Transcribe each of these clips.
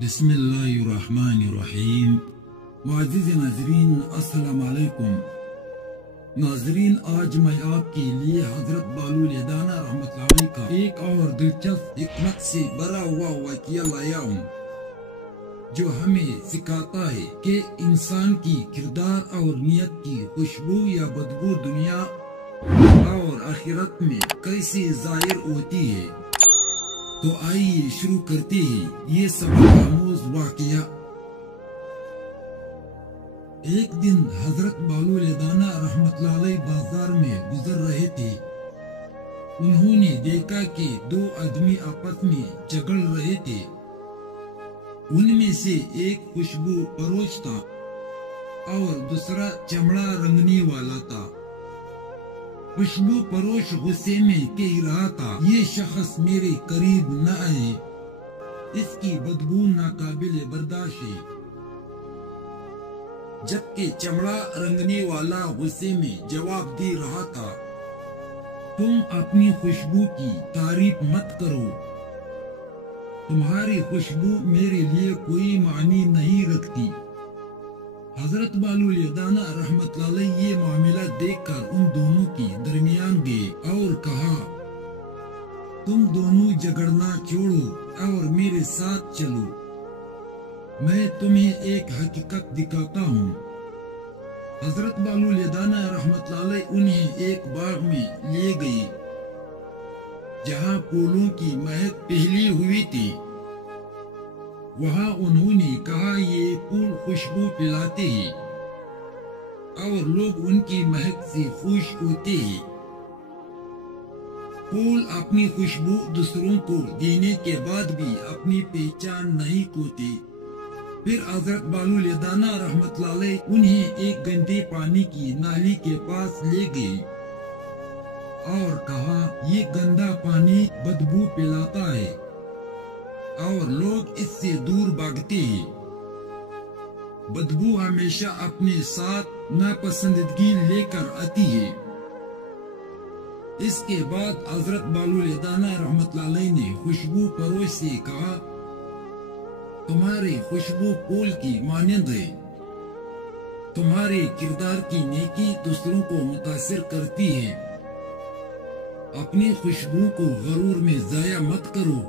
بسم اللہ الرحمن الرحیم۔ معزز ناظرین السلام علیکم۔ ناظرین، آج میں آپ کے لیے حضرت بالو لیدانہ رحمت اللہ علیہ کا ایک اور دلچسپ حکمت سے بھرا ہوا واقعہ لایا ہوں، جو ہمیں سکھاتا ہے کہ انسان کی کردار اور نیت کی خوشبو یا بدبو دنیا اور آخرت میں کیسے ظاہر ہوتی ہے۔ تو آئیے شروع کرتے ہیں یہ سبق آموز واقعہ۔ ایک دن حضرت بالو لیدانہ رحمت اللہ علیہ بازار میں گزر رہے تھے۔ انہوں نے دیکھا کہ دو آدمی آپس میں جھگڑ رہے تھے۔ ان میں سے ایک خوشبو فروش تھا اور دوسرا چمڑا رنگنے والا تھا۔ خوشبو فروش غصے میں کہہ رہا تھا، یہ شخص میرے قریب نہ آئے، اس کی بدبو ناقابل برداشت ہے۔ جبکہ چمڑا رنگنے والا غصے میں جواب دے رہا تھا، تم اپنی خوشبو کی تعریف مت کرو، تمہاری خوشبو میرے لیے کوئی معنی نہیں رکھتی۔ حضرت بالو لیدانہ رحمت اللہ علیہ یہ معاملہ دیکھ کر ان دونوں کے درمیان گئے اور کہا، تم دونوں جھگڑنا چھوڑو اور میرے ساتھ چلو، میں تمہیں ایک حقیقت دکھاتا ہوں۔ حضرت بالو لیدانہ رحمت اللہ علیہ انہیں ایک باغ میں لے گئے جہاں پھولوں کی مہک پھیلی ہوئی تھی۔ وہاں انہوں نے کہا، یہ پھول خوشبو پھیلاتے ہیں اور لوگ ان کی مہک سے خوش ہوتے ہیں۔ پھول اپنی خوشبو دوسروں کو دینے کے بعد بھی اپنی پہچان نہیں کھوتے۔ پھر حضرت بالو لیدانہ رحمت اللہ علیہ انہیں ایک گندے پانی کی نالی کے پاس لے گئے اور کہا، یہ گندا پانی بدبو پھیلاتا ہے اور لوگ اس سے دور بھاگتے ہیں۔ بدبو ہمیشہ اپنے ساتھ ناپسندگی لے کر آتی ہے۔ اس کے بعد حضرت بالو لیدانہ رحمت اللہ علیہ نے خوشبو فروش سے کہا، تمہاری خوشبو پھول کی مانند ہے، تمہارے کردار کی نیکی دوسروں کو متاثر کرتی ہے، اپنی خوشبو کو غرور میں ضائع مت کرو۔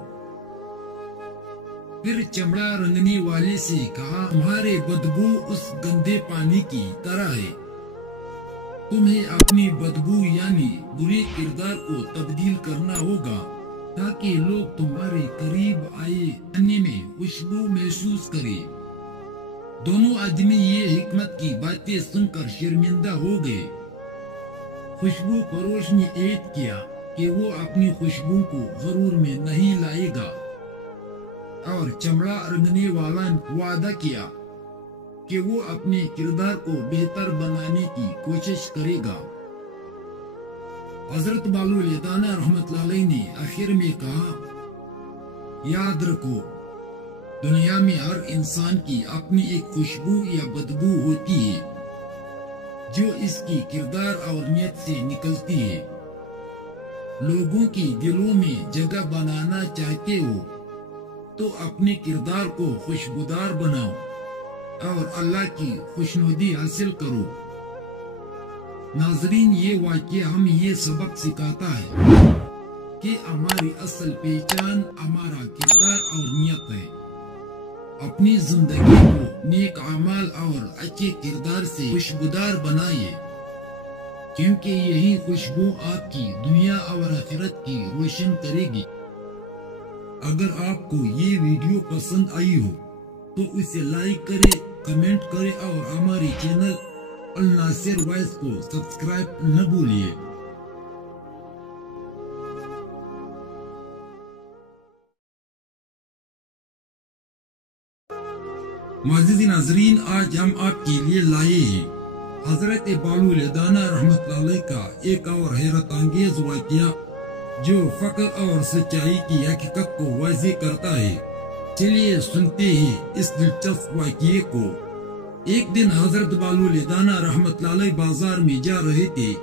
پھر چمڑا رنگنے والے سے کہا، تمہارے بدبو اس گندے پانی کی طرح ہے، تمہیں اپنی بدبو یعنی برے کردار کو تبدیل کرنا ہوگا تاکہ لوگ تمہارے قریب آنے میں خوشبو محسوس کریں۔ دونوں آدمی یہ حکمت کی باتیں سن کر شرمندہ ہو گئے۔ خوشبو فروش نے عہد کیا کہ وہ اپنی خوشبو کو غرور میں نہیں لائے گا، اور چمڑا رنگنے والا نے وعدہ کیا کہ وہ اپنے کردار کو بہتر بنانے کی کوشش کرے گا۔ حضرت بالو لیدانہ رحمت اللہ علیہ نے آخر میں کہا، یاد رکھو، دنیا میں ہر انسان کی اپنی ایک خوشبو یا بدبو ہوتی ہے جو اس کی کردار اور نیت سے نکلتی ہے۔ لوگوں کے دلوں میں جگہ بنانا چاہتے ہو تو اپنے کردار کو خوشبودار بناؤ اور اللہ کی خوشنودی حاصل کرو۔ ناظرین، یہ واقعہ ہمیں یہ سبق سکھاتا ہے کہ ہماری اصل پہچان ہمارا کردار اور نیت ہے۔ اپنی زندگی کو نیک اعمال اور اچھے کردار سے خوشبودار بنائیے، کیونکہ یہی خوشبو آپ کی دنیا اور آخرت کی روشن کرے گی۔ اگر آپ کو یہ ویڈیو پسند آئی ہو تو اسے لائک کریں، کمنٹ کریں اور ہمارے چینل الناصر وائس کو سبسکرائب نہ بھولیے۔ معزز ناظرین، آج ہم آپ کے لیے لائے ہیں حضرت بالو لیدانہ رحمت اللہ علیہ کا ایک اور حیرت انگیز واقعہ جو فقر اور سچائی کی حقیقت کو واضح کرتا ہے۔ چلیے سنتے ہیں اس دلچسپ واقعے کو۔ ایک دن حضرت بالو لیدانہ رحمت اللہ علیہ بازار میں جا رہے تھے۔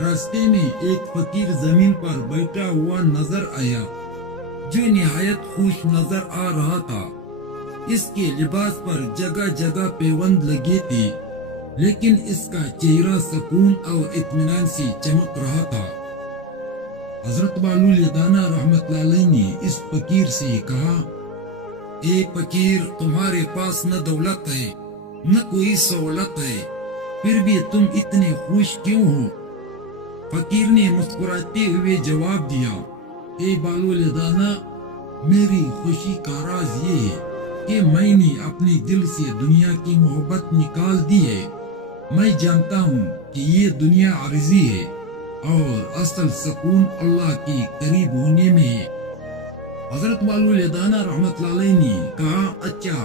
راستے میں ایک فقیر زمین پر بیٹھا ہوا نظر آیا جو نہایت خوش نظر آ رہا تھا۔ اس کے لباس پر جگہ جگہ پیوند لگے تھے، لیکن اس کا چہرہ سکون اور اطمینان سے چمک رہا تھا۔ حضرت بہلول یدانا رحمت اللہ علیہ نے اس فقیر سے کہا، اے فقیر، تمہارے پاس نہ دولت ہے نہ کوئی سہولت ہے، پھر بھی تم اتنے خوش کیوں ہو؟ فقیر نے مسکراتے ہوئے جواب دیا، اے بہلول یدانا، میری خوشی کا راز یہ ہے کہ میں نے اپنے دل سے دنیا کی محبت نکال دی ہے۔ میں جانتا ہوں کہ یہ دنیا عارضی ہے اور اصل سکون اللہ کے قریب ہونے میں ہے۔ حضرت بہلول یدانا رحمت اللہ علیہ نے کہا، اچھا،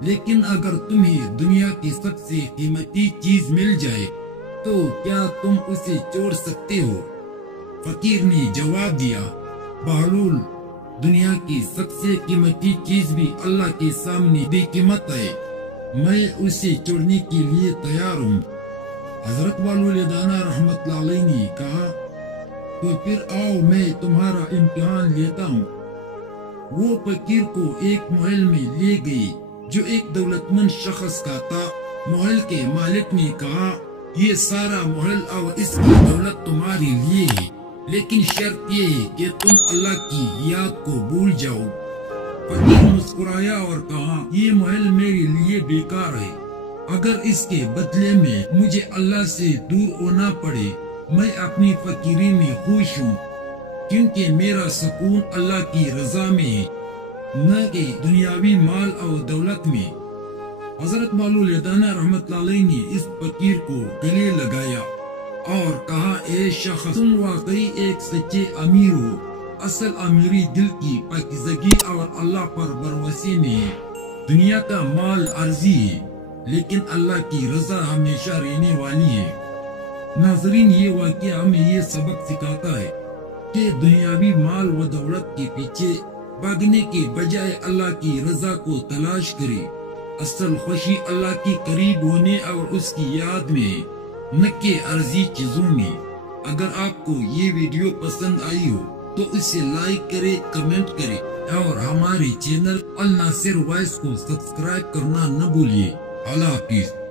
لیکن اگر تمہیں دنیا کی سب سے قیمتی چیز مل جائے تو کیا تم اسے چھوڑ سکتے ہو؟ فقیر نے جواب دیا، بہلول، دنیا کی سب سے قیمتی چیز بھی اللہ کے سامنے بے قیمت ہے، میں اسے چھوڑنے کے لیے تیار ہوں۔ حضرت بہلول یدانا رحمت اللہ علیہ نے کہا، تو پھر آؤ میں تمہارا امتحان لیتا ہوں۔ وہ فقیر کو ایک محل میں لے گئی جو ایک دولت مند شخص کا تھا۔ محل کے مالک نے کہا، یہ سارا محل اور اس کی دولت تمہارے لیے ہے، لیکن شرط یہ ہے کہ تم اللہ کی یاد کو بھول جاؤ۔ فقیر مسکرایا اور کہا، یہ محل میرے لیے بیکار ہے، اگر اس کے بدلے میں مجھے اللہ سے دور ہونا پڑے میں اپنی فقیری میں خوش ہوں، کیونکہ میرا سکون اللہ کی رضا میں ہے، نہ کہ دنیاوی مال اور دولت میں۔ حضرت بہلول یدانا رحمت اللہ علیہ نے اس فقیر کو گلے لگایا اور کہا، اے شخص، تم واقعی ایک سچے امیر ہو۔ اصل امیری دل کی پاکیزگی اور اللہ پر بھروسے میں ہے۔ دنیا کا مال عارضی ہے، لیکن اللہ کی رضا ہمیشہ رہنے والی ہے۔ ناظرین، یہ واقعہ ہمیں یہ سبق سکھاتا ہے کہ دنیاوی مال و دولت کے پیچھے بھاگنے کے بجائے اللہ کی رضا کو تلاش کرے۔ اصل خوشی اللہ کے قریب ہونے اور اس کی یاد میں ہے، نہ کہ عارضی چیزوں میں۔ اگر آپ کو یہ ویڈیو پسند آئی ہو تو اسے لائک کرے، کمنٹ کرے اور ہمارے چینل الناصر وائس کو سبسکرائب کرنا نہ بھولیے۔ اللہ حافظ۔